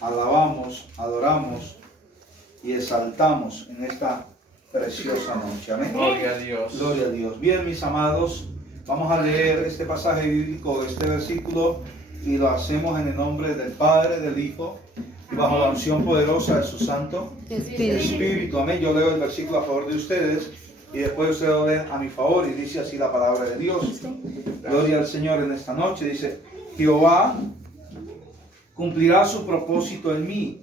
alabamos, adoramos y exaltamos en esta preciosa noche. Amén. Gloria a Dios. Gloria a Dios. Bien, mis amados, vamos a leer este pasaje bíblico, este versículo, y lo hacemos en el nombre del Padre, del Hijo, y bajo la unción poderosa de su Santo Espíritu. Amén. Yo leo el versículo a favor de ustedes y después ustedes lo leen a mi favor, y dice así la palabra de Dios. Gloria al Señor en esta noche. Dice: Jehová cumplirá su propósito en mí.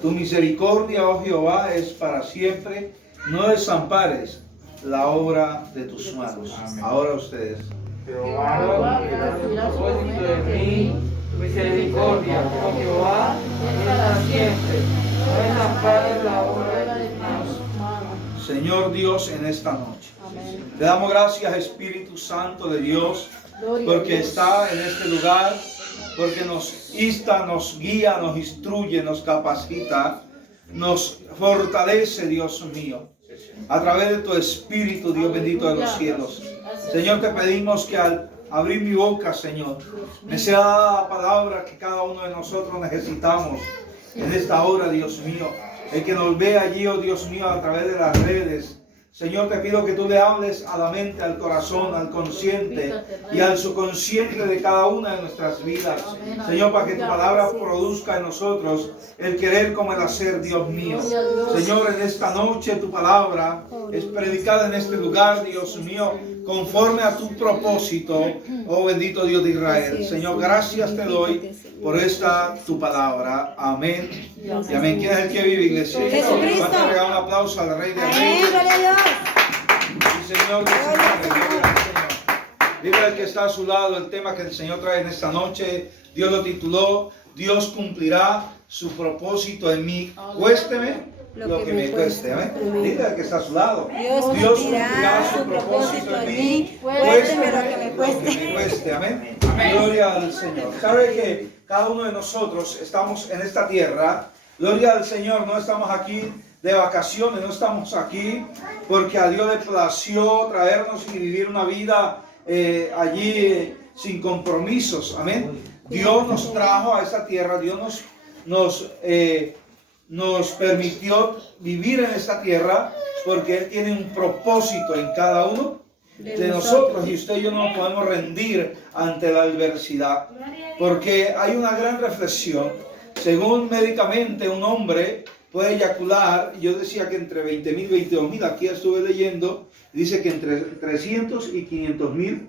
Tu misericordia, oh Jehová, es para siempre. No desampares la obra de tus manos. Amén. Ahora ustedes. Jehová, cumplirá su propósito en mí. Tu misericordia, oh Jehová, es para siempre. No desampares la obra de tus manos. Señor Dios, en esta noche te damos gracias, Espíritu Santo de Dios, porque está en este lugar, porque nos insta, nos guía, nos instruye, nos capacita, nos fortalece, Dios mío, a través de tu Espíritu, Dios bendito de los cielos. Señor, te pedimos que al abrir mi boca, Señor, me sea dada la palabra que cada uno de nosotros necesitamos en esta hora, Dios mío. El que nos ve allí, oh Dios mío, a través de las redes, Señor, te pido que tú le hables a la mente, al corazón, al consciente y al subconsciente de cada una de nuestras vidas. Señor, para que tu palabra produzca en nosotros el querer como el hacer, Dios mío. Señor, en esta noche tu palabra es predicada en este lugar, Dios mío, conforme a tu propósito, oh bendito Dios de Israel. Señor, gracias te doy por esta tu palabra. Amén y amén. ¿Quién es el que vive, iglesia? Jesucristo. Vamos a regalar un aplauso al Rey de Amén, Reyes. gloria a Dios. Sí, Señor, Señor. Dile al que está a su lado el tema que el Señor trae en esta noche. Dios lo tituló: Dios cumplirá su propósito en mí. Cuésteme lo que me cueste. Amén. Dile al que está a su lado: Dios cumplirá su propósito en mí. Cuésteme lo que me cueste. Amén. Gloria al Señor. ¿Sabe que cada uno de nosotros estamos en esta tierra? Gloria al Señor. No estamos aquí de vacaciones, no estamos aquí porque a Dios le plació traernos y vivir una vida allí sin compromisos. Amén. Dios nos trajo a esta tierra. Dios nos permitió vivir en esta tierra porque Él tiene un propósito en cada uno de nosotros, y usted y yo no nos podemos rendir ante la adversidad, porque hay una gran reflexión. Según médicamente, un hombre puede eyacular, yo decía que entre 20.000 y 22.000, aquí estuve leyendo, dice que entre 300 y 500.000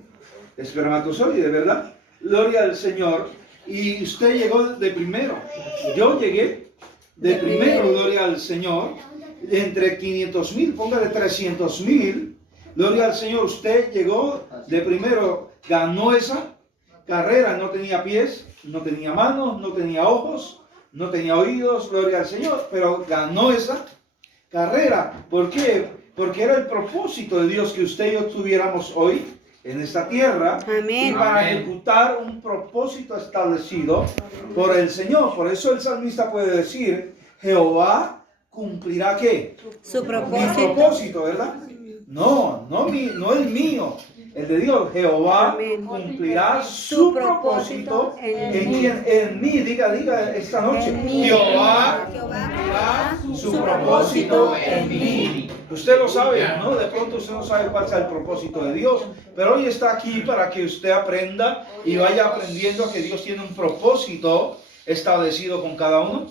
espermatozoides, ¿verdad? Gloria al Señor. Y usted llegó de primero, yo llegué de primero, gloria al Señor, entre 500.000, póngale 300.000, gloria al Señor. Usted llegó de primero, ganó esa carrera, no tenía pies, no tenía manos, no tenía ojos, no tenía oídos, gloria al Señor, pero ganó esa carrera. ¿Por qué? Porque era el propósito de Dios que usted y yo estuviéramos hoy en esta tierra. Amén. Y para Amén. ejecutar un propósito establecido por el Señor. Por eso el salmista puede decir: Jehová cumplirá ¿qué? Su Mi propósito. propósito, ¿verdad? No el mío, el de Dios. Jehová Amén. cumplirá su propósito en quien, en mí. Diga esta noche: En mí. Jehová Jehová cumplirá su propósito en mí. Usted lo sabe, ¿no? De pronto usted no sabe cuál es el propósito de Dios, pero hoy está aquí para que usted aprenda y vaya aprendiendo que Dios tiene un propósito establecido con cada uno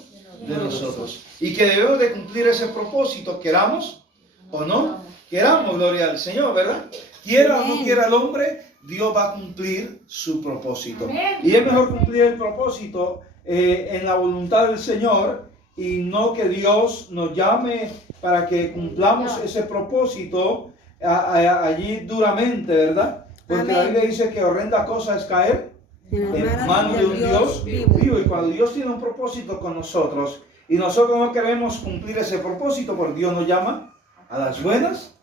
de nosotros, y que debemos de cumplir ese propósito, queramos o no queramos. Gloria al Señor, ¿verdad? Quiera o no quiera el hombre, Dios va a cumplir su propósito. Y es mejor cumplir el propósito en la voluntad del Señor, y no que Dios nos llame para que cumplamos ese propósito allí duramente, ¿verdad? Porque Amén. la Biblia dice que horrenda cosa es caer en manos de un Dios vivo. Y cuando Dios tiene un propósito con nosotros y nosotros no queremos cumplir ese propósito, por Dios nos llama a las buenas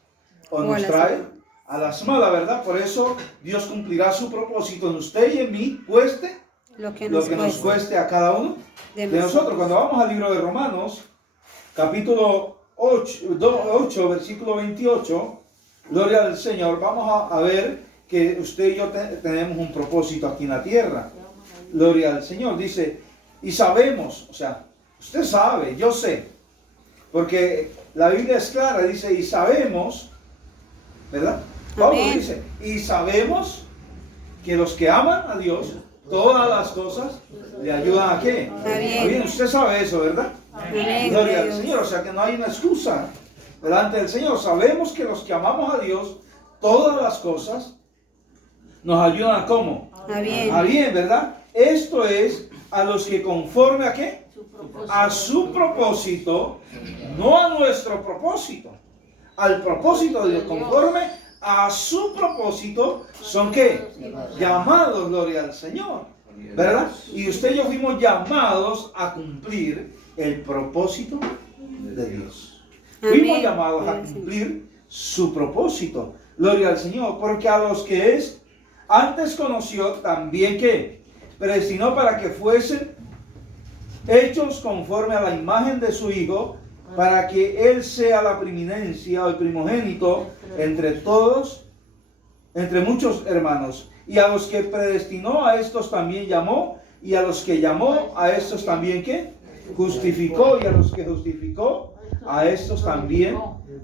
o nos trae a las malas, ¿verdad? Por eso Dios cumplirá su propósito en usted y en mí, cueste Lo que lo nos que nos cueste. cueste a cada uno de nosotros. Cuando vamos al libro de Romanos, capítulo 8, versículo 28, gloria al Señor, vamos a ver que usted y yo tenemos un propósito aquí en la tierra. Gloria al Señor. Dice: Y sabemos, o sea, usted sabe, yo sé, porque la Biblia es clara, dice, y sabemos, ¿verdad? Pablo dice, y sabemos que los que aman a Dios, todas las cosas le ayudan a qué. Está bien. Usted sabe eso, ¿verdad? Amén. Gloria al Señor, o sea que no hay una excusa delante del Señor. Sabemos que los que amamos a Dios, todas las cosas nos ayudan a ¿cómo? A bien. A bien, ¿verdad? Esto es a los que conforme a qué? A su propósito, no a nuestro propósito. Al propósito de Dios, conforme a su propósito, ¿son qué? Llamados, gloria al Señor, ¿verdad? Y usted y yo fuimos llamados a cumplir el propósito de Dios. Fuimos Amén. llamados a cumplir su propósito, gloria al Señor, porque a los que es antes conoció, también que predestinó para que fuesen hechos conforme a la imagen de su Hijo, para que Él sea la preeminencia o el primogénito entre todos, entre muchos hermanos. Y a los que predestinó, a estos también llamó, y a los que llamó, a estos también ¿qué? Justificó, y a los que justificó, a estos también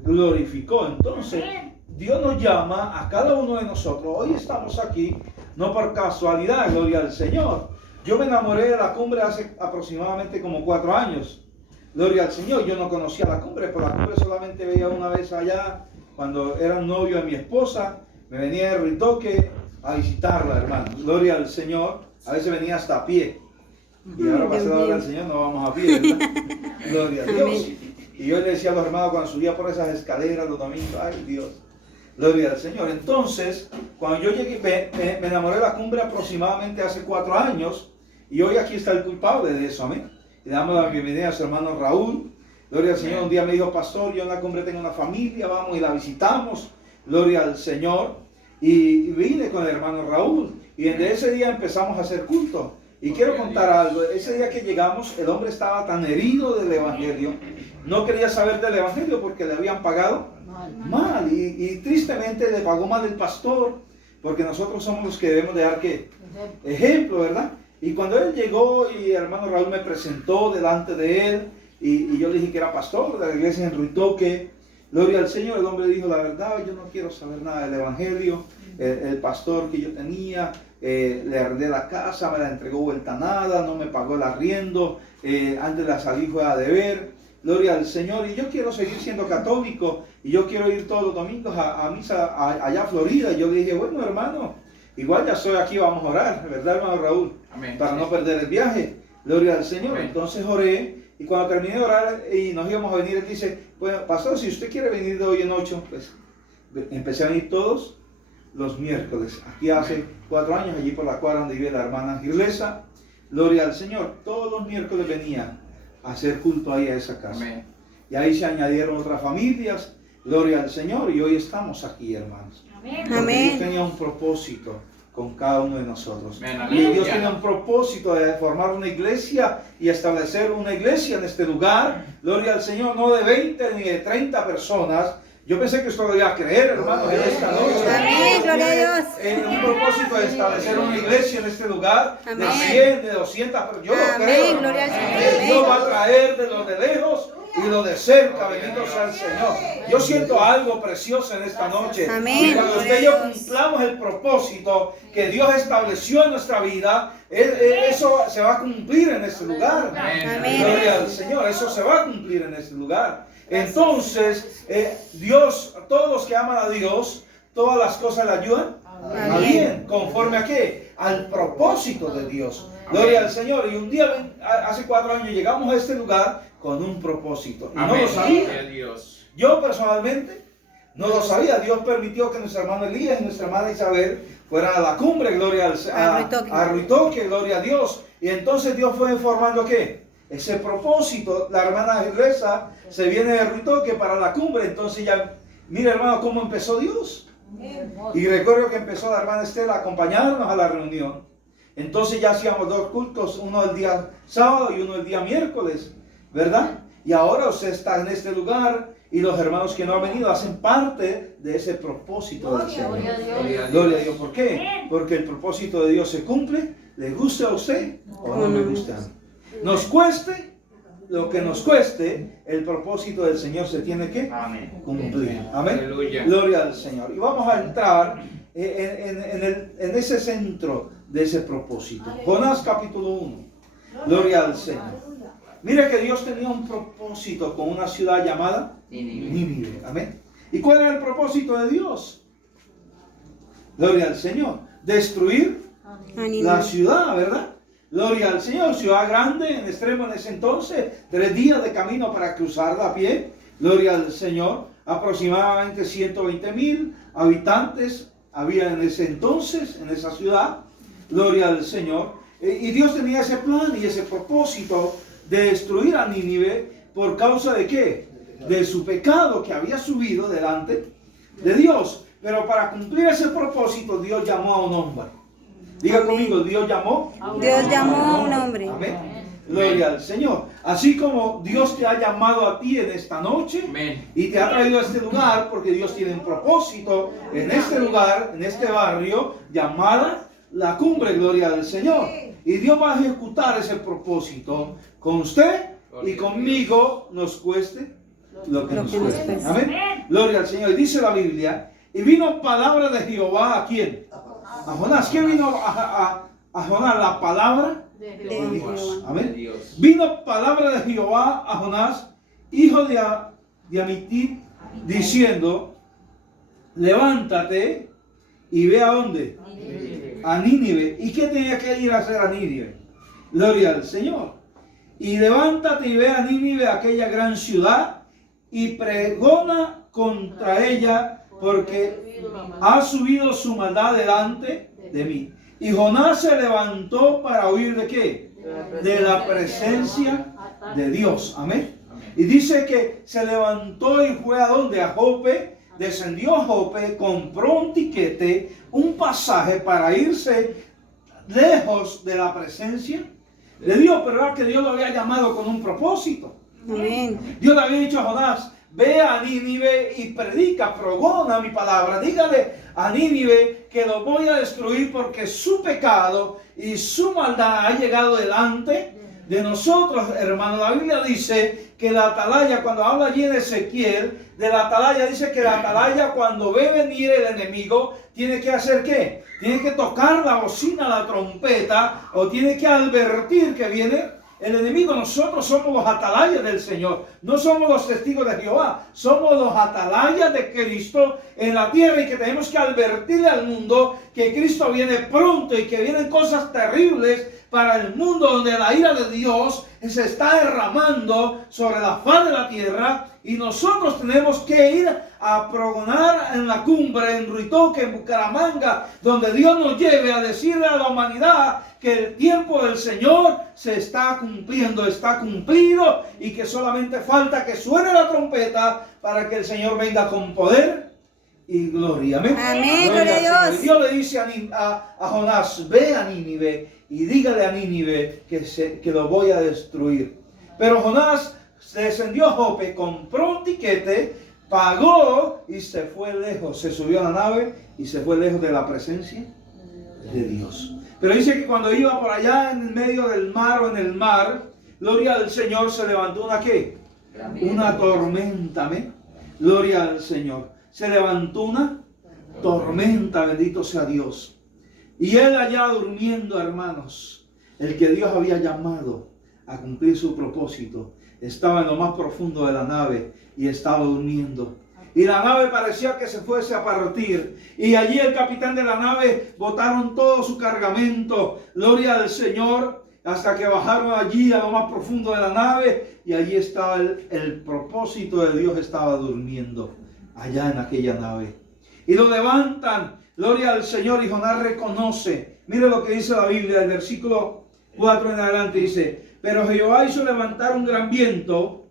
glorificó. Entonces, Dios nos llama a cada uno de nosotros. Hoy estamos aquí, no por casualidad, gloria al Señor. Yo me enamoré de la cumbre hace aproximadamente como 4 años. Gloria al Señor. Yo no conocía la cumbre, pero la cumbre solamente veía una vez allá, cuando era novio de mi esposa. Me venía de Ritoque a visitarla, hermano. Gloria al Señor. A veces venía hasta a pie. Y ahora para hacer la obra del Señor no vamos a pie, ¿verdad? Gloria a Dios. Y yo le decía a los hermanos cuando subía por esas escaleras los domingos, ay Dios. Gloria al Señor. Entonces, cuando yo llegué, me enamoré de la cumbre aproximadamente hace 4 años. Y hoy aquí está el culpable de eso, amén. Le damos la bienvenida a su hermano Raúl. Gloria al Señor. Un día me dijo, pastor, yo en la cumbre tengo una familia, vamos y la visitamos. Gloria al Señor. Y vine con el hermano Raúl. Y desde ese día empezamos a hacer culto. Y quiero contar algo. Ese día que llegamos, el hombre estaba tan herido del Evangelio. No quería saber del Evangelio porque le habían pagado mal. Y tristemente le pagó mal el pastor. Porque nosotros somos los que debemos de dar ¿qué? Ejemplo, ¿verdad? Y cuando él llegó y el hermano Raúl me presentó delante de él. Y yo le dije que era pastor de la iglesia en Ruitoque. Gloria al Señor. El hombre dijo, la verdad, yo no quiero saber nada del Evangelio. El pastor que yo tenía, le arrendé la casa, me la entregó vuelta a nada, no me pagó el arriendo, antes de la salí fue a deber. Gloria al Señor. Y yo quiero seguir siendo católico y yo quiero ir todos los domingos a misa allá a Florida. Y yo le dije, bueno, hermano, igual ya estoy aquí, vamos a orar, ¿verdad, hermano Raúl? Amén. Para no perder el viaje. Gloria al Señor. Amén. Entonces oré. Y cuando terminé de orar y nos íbamos a venir, él dice, bueno, pastor, si usted quiere venir de hoy en 8, pues empecé a venir todos los miércoles. Aquí hace 4 años, allí por la cuadra donde vive la hermana Girlesa. Gloria al Señor. Todos los miércoles venía a hacer culto ahí a esa casa. Amén. Y ahí se añadieron otras familias. Gloria al Señor. Y hoy estamos aquí, hermanos. Amén. Porque Dios tenía un propósito con cada uno de nosotros. Amén. Y Dios tenía un propósito de formar una iglesia y establecer una iglesia en este lugar. Gloria al Señor. No de 20 ni de 30 personas. Yo pensé que usted lo iba a creer, hermanos, en esta noche. Amén, gloria a Dios. En un propósito de establecer una iglesia en este lugar, Amén. de 100, de 200, pero yo lo creo. Gloria al Señor. Que Dios va a traer de los de lejos y los de cerca, bendito sea el Señor. Yo siento algo precioso en esta noche. Amén. Y cuando usted y yo cumplamos el propósito que Dios estableció en nuestra vida, eso se va a cumplir en este lugar. Amén. Gloria al Señor, eso se va a cumplir en este lugar. Entonces, Dios, todos los que aman a Dios, todas las cosas le ayudan a bien. ¿Conforme a qué? Al propósito de Dios. Gloria al Señor. Y un día, hace 4 años, llegamos a este lugar con un propósito. Y no lo sabía. Yo personalmente no lo sabía. Dios permitió que nuestro hermano Elías y nuestra hermana Isabel fueran a la cumbre, gloria a Ruitoque, gloria a Dios. Y entonces Dios fue informando ¿qué? Ese propósito. La hermana Girlesa se viene de Ruitoque para la cumbre. Entonces ya, mira hermano cómo empezó Dios. Y recuerdo que empezó la hermana Estela a acompañarnos a la reunión. Entonces ya hacíamos 2 cultos, uno el día sábado y uno el día miércoles, ¿verdad? Y ahora usted está en este lugar y los hermanos que no han venido hacen parte de ese propósito del Señor. Gloria a Dios. ¿Por qué? Porque el propósito de Dios se cumple, le guste a usted o no le guste a mí. Nos cueste lo que nos cueste, el propósito del Señor se tiene que cumplir. Amén. Aleluya. Gloria al Señor. Y vamos a entrar en ese centro de ese propósito. Jonás capítulo 1. Gloria al Señor. Mira que Dios tenía un propósito con una ciudad llamada Nínive. Amén. ¿Y cuál era el propósito de Dios? Gloria al Señor. Destruir la ciudad, ¿verdad? Gloria al Señor. Ciudad grande en extremo en ese entonces. 3 días de camino para cruzarla a pie. Gloria al Señor. Aproximadamente 120,000 habitantes había en ese entonces, en esa ciudad. Gloria al Señor. Y Dios tenía ese plan y ese propósito de destruir a Nínive. ¿Por causa de qué? De su pecado que había subido delante de Dios. Pero para cumplir ese propósito, Dios llamó a un hombre. Diga conmigo, Dios llamó a un hombre. Amén. Gloria al Señor. Así como Dios te ha llamado a ti en esta noche y te ha traído a este lugar, porque Dios tiene un propósito en este lugar, en este barrio, llamada La Cumbre. Gloria al Señor. Y Dios va a ejecutar ese propósito con usted y conmigo, nos cueste lo que nos cueste. Amén. Gloria al Señor. Y dice la Biblia, y vino palabra de Jehová ¿a quién? A Jonás. ¿Qué vino a Jonás? La palabra de Dios. Amén. Vino palabra de Jehová a Jonás, hijo de Amití, diciendo, levántate y ve a dónde. A Nínive. ¿Y qué tenía que ir a hacer a Nínive? Gloria al Señor. Y levántate y ve a Nínive, aquella gran ciudad, y pregona contra ella, porque ha subido su maldad delante de mí. Y Jonás se levantó para huir ¿de qué? De la presencia de Dios. Amén. Y dice que se levantó y fue a donde, a Jope. Descendió a Jope, compró un tiquete, un pasaje para irse lejos de la presencia de Dios. Pero era que Dios lo había llamado con un propósito. Amén. Dios le había dicho a Jonás, ve a Nínive y predica, pregona mi palabra. Dígale a Nínive que lo voy a destruir porque su pecado y su maldad ha llegado delante de nosotros, hermano. La Biblia dice que la atalaya, cuando habla allí en Ezequiel, de la atalaya, dice que la atalaya cuando ve venir el enemigo, tiene que hacer ¿qué? Tiene que tocar la bocina, la trompeta, o tiene que advertir que viene el enemigo. Nosotros somos los atalayas del Señor. No somos los testigos de Jehová. Somos los atalayas de Cristo en la tierra, y que tenemos que advertirle al mundo que Cristo viene pronto y que vienen cosas terribles para el mundo, donde la ira de Dios se está derramando sobre la faz de la tierra. Y nosotros tenemos que ir a pregonar en La Cumbre, en Ruitoque, en Bucaramanga, donde Dios nos lleve a decirle a la humanidad que el tiempo del Señor se está cumpliendo, está cumplido, y que solamente falta que suene la trompeta para que el Señor venga con poder y gloria. Amén. Amén, gloria a Dios. Y Dios le dice a Jonás, ve a Nínive y dígale a Nínive que lo voy a destruir. Pero Jonás se descendió a Jope, compró un tiquete, pagó y se fue lejos. Se subió a la nave y se fue lejos de la presencia de Dios. Pero dice que cuando iba por allá en medio del mar o en el mar, gloria al Señor, se levantó una ¿qué? Una tormenta. ¿Me? Gloria al Señor. Se levantó una tormenta, bendito sea Dios. Y él allá durmiendo, hermanos, el que Dios había llamado a cumplir su propósito, estaba en lo más profundo de la nave y estaba durmiendo. Y la nave parecía que se fuese a partir. Y allí el capitán de la nave botaron todo su cargamento. Gloria al Señor. Hasta que bajaron allí a lo más profundo de la nave. Y allí estaba el propósito de Dios, estaba durmiendo allá en aquella nave. Y lo levantan. Gloria al Señor. Y Jonás reconoce. Mire lo que dice la Biblia, el versículo 4 en adelante dice: pero Jehová hizo levantar un gran viento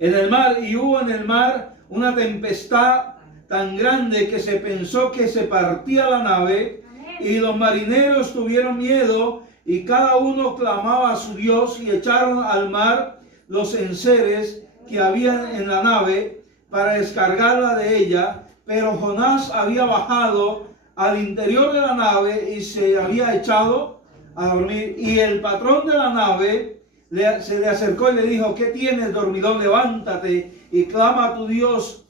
en el mar, y hubo en el mar una tempestad tan grande que se pensó que se partía la nave. Y los marineros tuvieron miedo, y cada uno clamaba a su Dios, y echaron al mar los enseres que había en la nave para descargarla de ella. Pero Jonás había bajado al interior de la nave y se había echado a dormir. Y el patrón de la nave se le acercó y le dijo: ¿qué tienes, dormilón? Levántate y clama a tu Dios.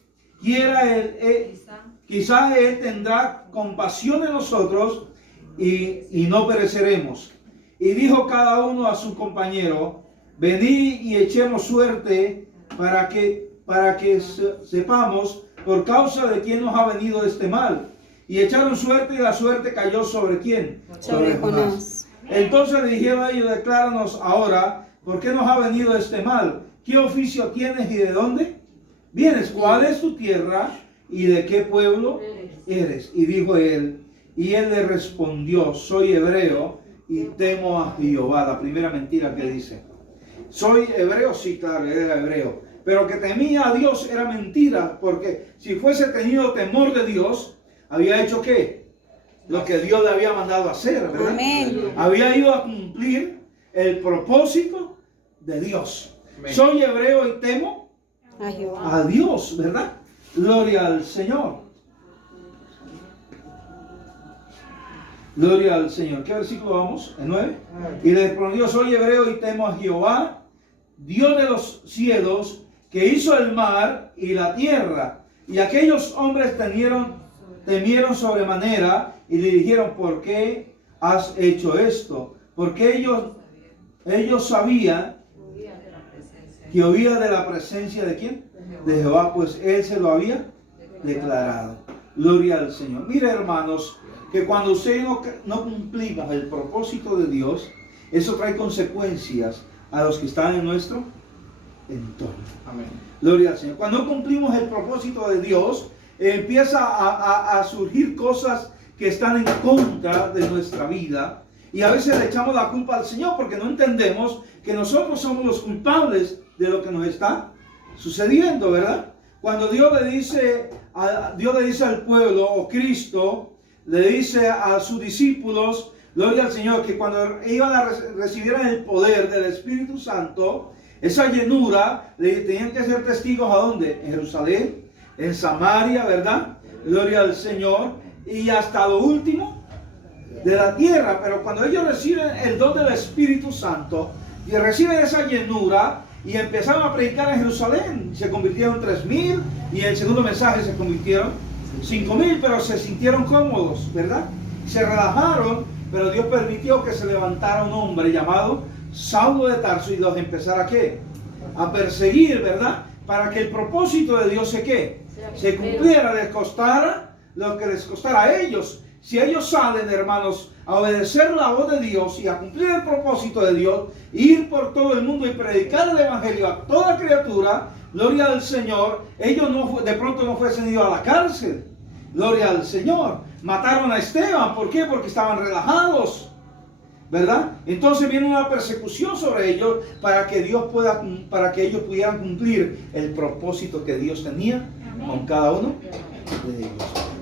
Quizá Él tendrá compasión de nosotros y no pereceremos. Y dijo cada uno a su compañero: venid y echemos suerte para que sepamos por causa de quién nos ha venido este mal. Y echaron suerte, y la suerte cayó ¿sobre quién? Sobre Jonás. Entonces le dijeron a ellos: decláranos ahora por qué nos ha venido este mal. ¿Qué oficio tienes y de dónde vienes? ¿Cuál es tu tierra y de qué pueblo eres? Y dijo él, y él le respondió: soy hebreo y temo a Jehová. La primera mentira que dice. Soy hebreo, sí, claro, él era hebreo. Pero que temía a Dios era mentira, porque si fuese tenido temor de Dios, había hecho ¿qué? Lo que Dios le había mandado a hacer, ¿verdad? Amén. Había ido a cumplir el propósito de Dios. Amén. Soy hebreo y temo A Jehová. a Dios, ¿verdad? Gloria al Señor. Gloria al Señor. ¿Qué versículo vamos? ¿El 9? Y le respondió: soy hebreo y temo a Jehová, Dios de los cielos, que hizo el mar y la tierra. Y aquellos hombres temieron sobremanera y le dijeron: ¿por qué has hecho esto? Porque ellos sabían que huía de la presencia de ¿quién? De Jehová, pues él se lo había declarado. Gloria al Señor. Mire, hermanos, que cuando usted no cumplimos el propósito de Dios, eso trae consecuencias a los que están en nuestro entorno. Amén. Gloria al Señor. Cuando no cumplimos el propósito de Dios, empieza a surgir cosas que están en contra de nuestra vida. Y a veces le echamos la culpa al Señor porque no entendemos que nosotros somos los culpables de lo que nos está sucediendo, ¿verdad? Cuando Dios le dice al pueblo, o Cristo le dice a sus discípulos, gloria al Señor, que cuando iban a recibir el poder del Espíritu Santo, esa llenura, tenían que ser testigos ¿a dónde? En Jerusalén, en Samaria, ¿verdad? Gloria al Señor, y hasta lo último de la tierra. Pero cuando ellos reciben el don del Espíritu Santo y reciben esa llenura y empezaron a predicar en Jerusalén, se convirtieron 3,000 y en el segundo mensaje se convirtieron 5,000, pero se sintieron cómodos, ¿verdad? Se relajaron, pero Dios permitió que se levantara un hombre llamado Saulo de Tarso y los empezara ¿a qué? A perseguir, ¿verdad? Para que el propósito de Dios se cumpliera, les costara lo que les costara a ellos. Si ellos salen, hermanos, a obedecer la voz de Dios y a cumplir el propósito de Dios, ir por todo el mundo y predicar el evangelio a toda criatura, gloria al Señor, ellos de pronto no fuesen ido a la cárcel. Gloria al Señor. Mataron a Esteban, ¿por qué? Porque estaban relajados, ¿verdad? Entonces viene una persecución sobre ellos para que ellos pudieran cumplir el propósito que Dios tenía con cada uno de ellos.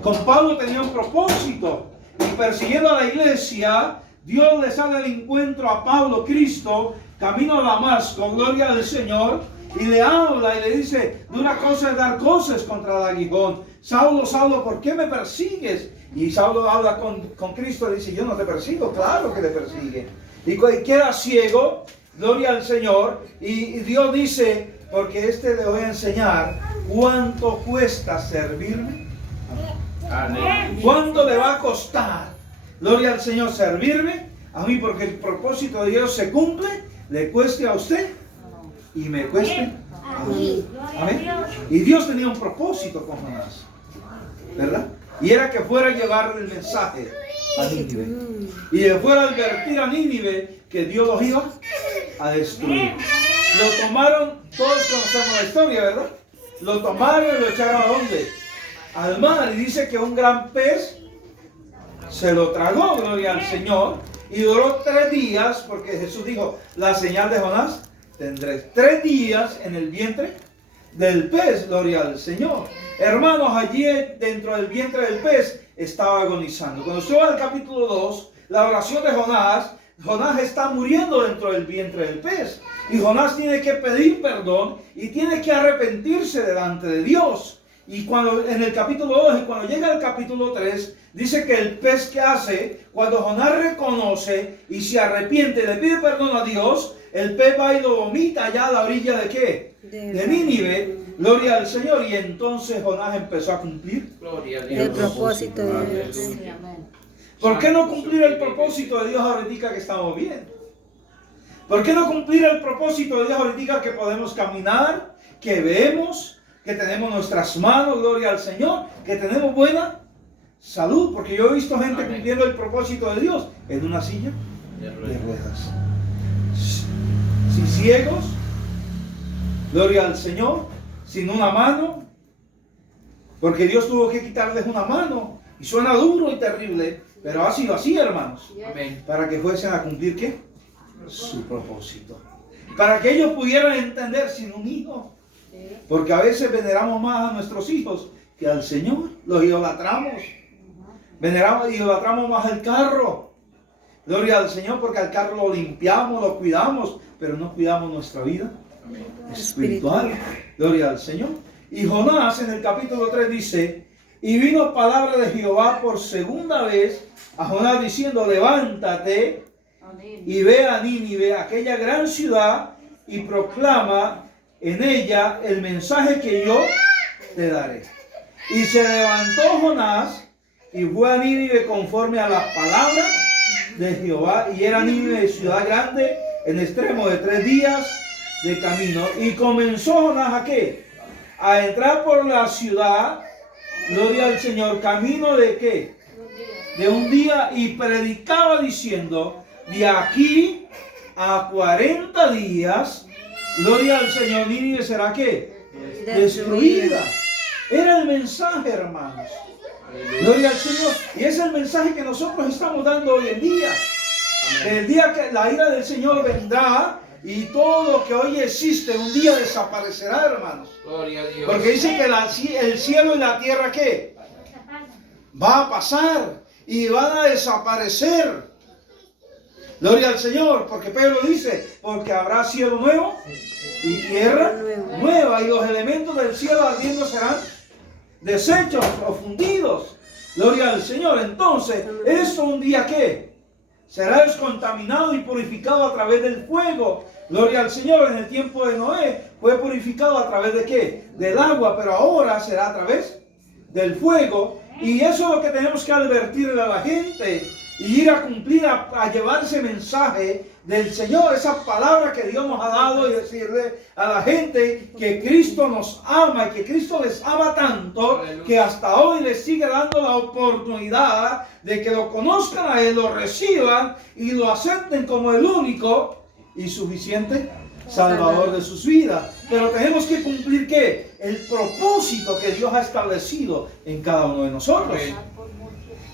Con Pablo tenía un propósito, y persiguiendo a la iglesia, Dios le sale al encuentro a Pablo, Cristo, camino a Damasco, gloria al Señor, y le habla y le dice: de una cosa es dar cosas contra el aguijón. Saulo, Saulo, ¿por qué me persigues? Y Saulo habla con Cristo y dice: yo no te persigo. Claro que te persigue. Y que era ciego, gloria al Señor, y Dios dice: porque le voy a enseñar cuánto cuesta servirme. Amén. ¿Cuánto le va a costar, gloria al Señor, servirme a mí? Porque el propósito de Dios se cumple, le cueste a usted y me cueste a mí. Amén. Y Dios tenía un propósito con Jonás, ¿verdad? Y era que fuera a llevar el mensaje a Nínive, y que fuera a advertir a Nínive que Dios los iba a destruir. Lo tomaron, todos conocemos la historia, ¿verdad? Lo tomaron y lo echaron ¿a dónde? Al mar, y dice que un gran pez se lo tragó, gloria al Señor, y duró 3 días, porque Jesús dijo: la señal de Jonás tendré 3 días en el vientre del pez, gloria al Señor. Hermanos, allí dentro del vientre del pez estaba agonizando. Cuando usted va al capítulo 2, la oración de Jonás está muriendo dentro del vientre del pez, y Jonás tiene que pedir perdón y tiene que arrepentirse delante de Dios. Y en el capítulo 2 y cuando llega al capítulo 3, dice que el pez que hace, cuando Jonás reconoce y se arrepiente y le pide perdón a Dios, el pez va y lo vomita allá a la orilla de ¿qué? De Nínive. Gloria al Señor. Y entonces Jonás empezó a cumplir El propósito de Dios. ¿Por qué no cumplir el propósito de Dios ahorita que estamos bien? ¿Por qué no cumplir el propósito de Dios ahorita que podemos caminar, que vemos, que tenemos nuestras manos, gloria al Señor, que tenemos buena salud? Porque yo he visto gente cumpliendo el propósito de Dios en una silla de ruedas. Sin ciegos, gloria al Señor, sin una mano, porque Dios tuvo que quitarles una mano. Y suena duro y terrible, pero ha sido así, hermanos. Amén. Para que fuesen a cumplir ¿qué? Su propósito. Para que ellos pudieran entender sin un hijo. Porque a veces veneramos más a nuestros hijos que al Señor. Los idolatramos. Veneramos, idolatramos más al carro. Gloria al Señor, porque al carro lo limpiamos, lo cuidamos, pero no cuidamos nuestra vida espiritual. Gloria al Señor. Y Jonás en el capítulo 3 dice: y vino palabra de Jehová por segunda vez a Jonás diciendo: levántate y ve a Nínive, aquella gran ciudad, y proclama en ella el mensaje que yo te daré. Y se levantó Jonás y fue a Nínive conforme a las palabras de Jehová. Y era Nínive ciudad grande en extremo de 3 días de camino. Y comenzó Jonás ¿a qué? A entrar por la ciudad, gloria al Señor, camino de ¿qué? De un día, y predicaba diciendo: de aquí a 40 días, gloria al Señor, Nínive será ¿qué? Destruida. Era el mensaje, hermanos. Gloria al Señor. Y es el mensaje que nosotros estamos dando hoy en día. El día que la ira del Señor vendrá y todo lo que hoy existe un día desaparecerá, hermanos. Gloria a Dios. Porque dice que el cielo y la tierra ¿qué? Va a pasar y van a desaparecer. Gloria al Señor, porque Pedro dice: porque habrá cielo nuevo y tierra nueva, y los elementos del cielo ardiendo serán deshechos o fundidos. Gloria al Señor. Entonces, eso un día ¿qué? Será descontaminado y purificado a través del fuego. Gloria al Señor. En el tiempo de Noé fue purificado a través de ¿qué? Del agua, pero ahora será a través del fuego. Y eso es lo que tenemos que advertirle a la gente y ir a cumplir, a llevar ese mensaje del Señor, esa palabra que Dios nos ha dado, y decirle a la gente que Cristo nos ama y que Cristo les ama tanto que hasta hoy les sigue dando la oportunidad de que lo conozcan a Él, lo reciban y lo acepten como el único y suficiente Salvador de sus vidas. Pero tenemos que cumplir ¿qué? El propósito que Dios ha establecido en cada uno de nosotros.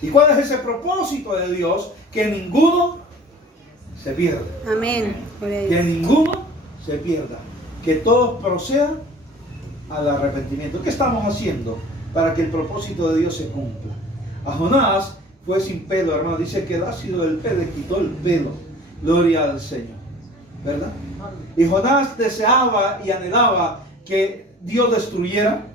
¿Y cuál es ese propósito de Dios? Que ninguno se pierda. Amén. Que ninguno se pierda. Que todos procedan al arrepentimiento. ¿Qué estamos haciendo para que el propósito de Dios se cumpla? A Jonás fue sin pelo, hermano. Dice que el ácido del pelo le quitó el pelo. Gloria al Señor. ¿Verdad? Y Jonás deseaba y anhelaba que Dios destruyera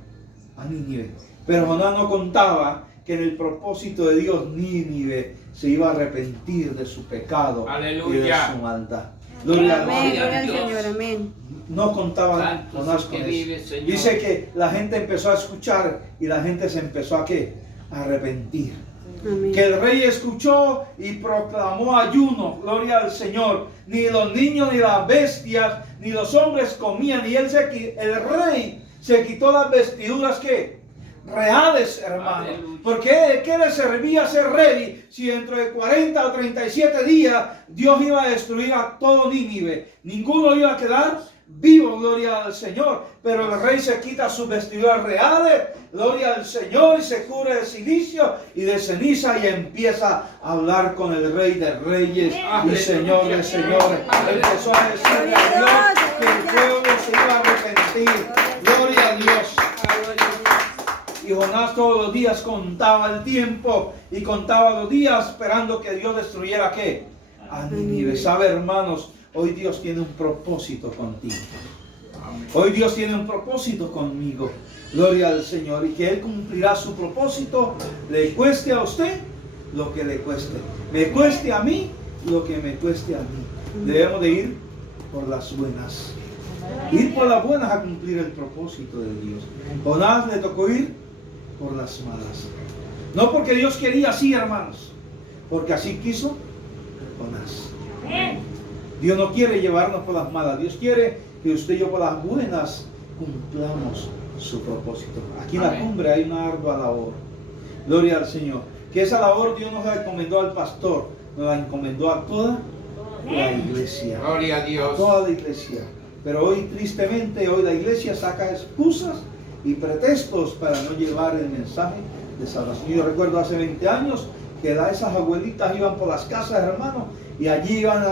a Nínive. Pero Jonás no contaba que en el propósito de Dios Nínive se iba a arrepentir de su pecado. Aleluya. Y de su maldad. Gloria al Señor, amén. No contaba Jonás con eso. Dice que la gente empezó a escuchar y la gente se empezó a ¿qué? A arrepentir. Amén. Que el rey escuchó y proclamó ayuno. Gloria al Señor. Ni los niños ni las bestias ni los hombres comían. Y el rey se quitó las vestiduras ¿qué? Reales, hermano. Porque ¿de qué le servía ser rey si dentro de 40 o 37 días Dios iba a destruir a todo Nínive? Ninguno iba a quedar vivo, gloria al Señor. Pero el rey se quita sus vestiduras reales, gloria al Señor, y se cubre de silicio y de ceniza y empieza a hablar con el Rey de Reyes y Señor de Señores. Empezó a decirle a Dios que el pueblo se iba a arrepentir. Gloria a Dios. Y Jonás todos los días contaba el tiempo y contaba los días esperando que Dios destruyera ¿qué? A Nínive. ¿Sabe, hermanos? Hoy Dios tiene un propósito contigo. Hoy Dios tiene un propósito conmigo. Gloria al Señor. Y que Él cumplirá su propósito, le cueste a usted lo que le cueste. Me cueste a mí lo que me cueste a mí. Debemos de ir por las buenas. Ir por las buenas a cumplir el propósito de Dios. Jonás le tocó ir por las malas. No porque Dios quería así, hermanos, porque así quiso Jonás. Dios no quiere llevarnos por las malas. Dios quiere que usted y yo por las buenas cumplamos su propósito. Aquí en la cumbre hay una ardua labor. Gloria al Señor. Que esa labor Dios nos la encomendó al pastor, nos la encomendó a toda la iglesia. Gloria a Dios. A toda la iglesia. Pero hoy, tristemente, hoy la iglesia saca excusas y pretextos para no llevar el mensaje de salvación. Yo recuerdo hace 20 años que esas abuelitas iban por las casas, hermanos, y allí iban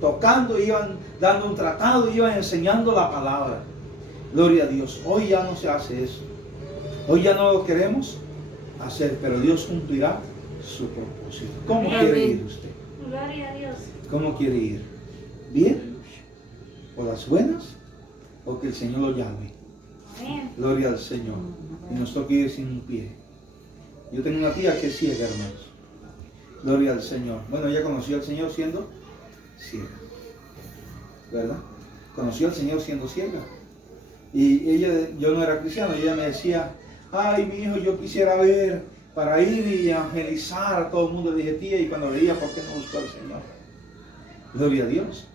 tocando, iban dando un tratado, iban enseñando la palabra. Gloria a Dios. Hoy ya no se hace eso. Hoy ya no lo queremos hacer, pero Dios cumplirá su propósito. ¿Cómo quiere ir usted? Gloria a Dios. ¿Cómo quiere ir? ¿Bien? ¿Por las buenas? ¿O que el Señor lo llame? Amén. Gloria al Señor. Y nos toca ir sin un pie. Yo tengo una tía que es ciega, hermanos. Gloria al Señor. Bueno, ella conoció al Señor siendo ciega. ¿Verdad? Conoció al Señor siendo ciega. Y ella, yo no era cristiano, y ella me decía, ay, mi hijo, yo quisiera ver para ir y evangelizar a todo el mundo. Le dije, tía, y cuando veía, ¿por qué no buscó al Señor? Gloria a Dios.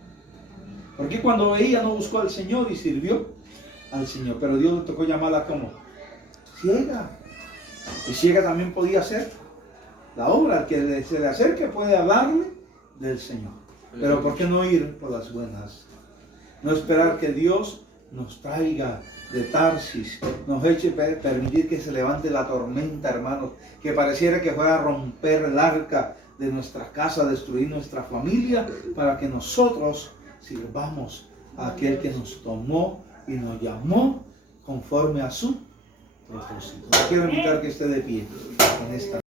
Porque cuando veía no buscó al Señor y sirvió al Señor. Pero Dios le tocó llamarla como ciega. Y ciega también podía hacer la obra. El que se le acerque puede hablarle del Señor. Pero ¿por qué no ir por las buenas? No esperar que Dios nos traiga de Tarsis, nos eche permitir que se levante la tormenta, hermanos, que pareciera que fuera a romper el arca de nuestra casa, destruir nuestra familia, para que nosotros sirvamos a aquel que nos tomó y nos llamó conforme a su propósito. Quiero invitar que esté de pie en esta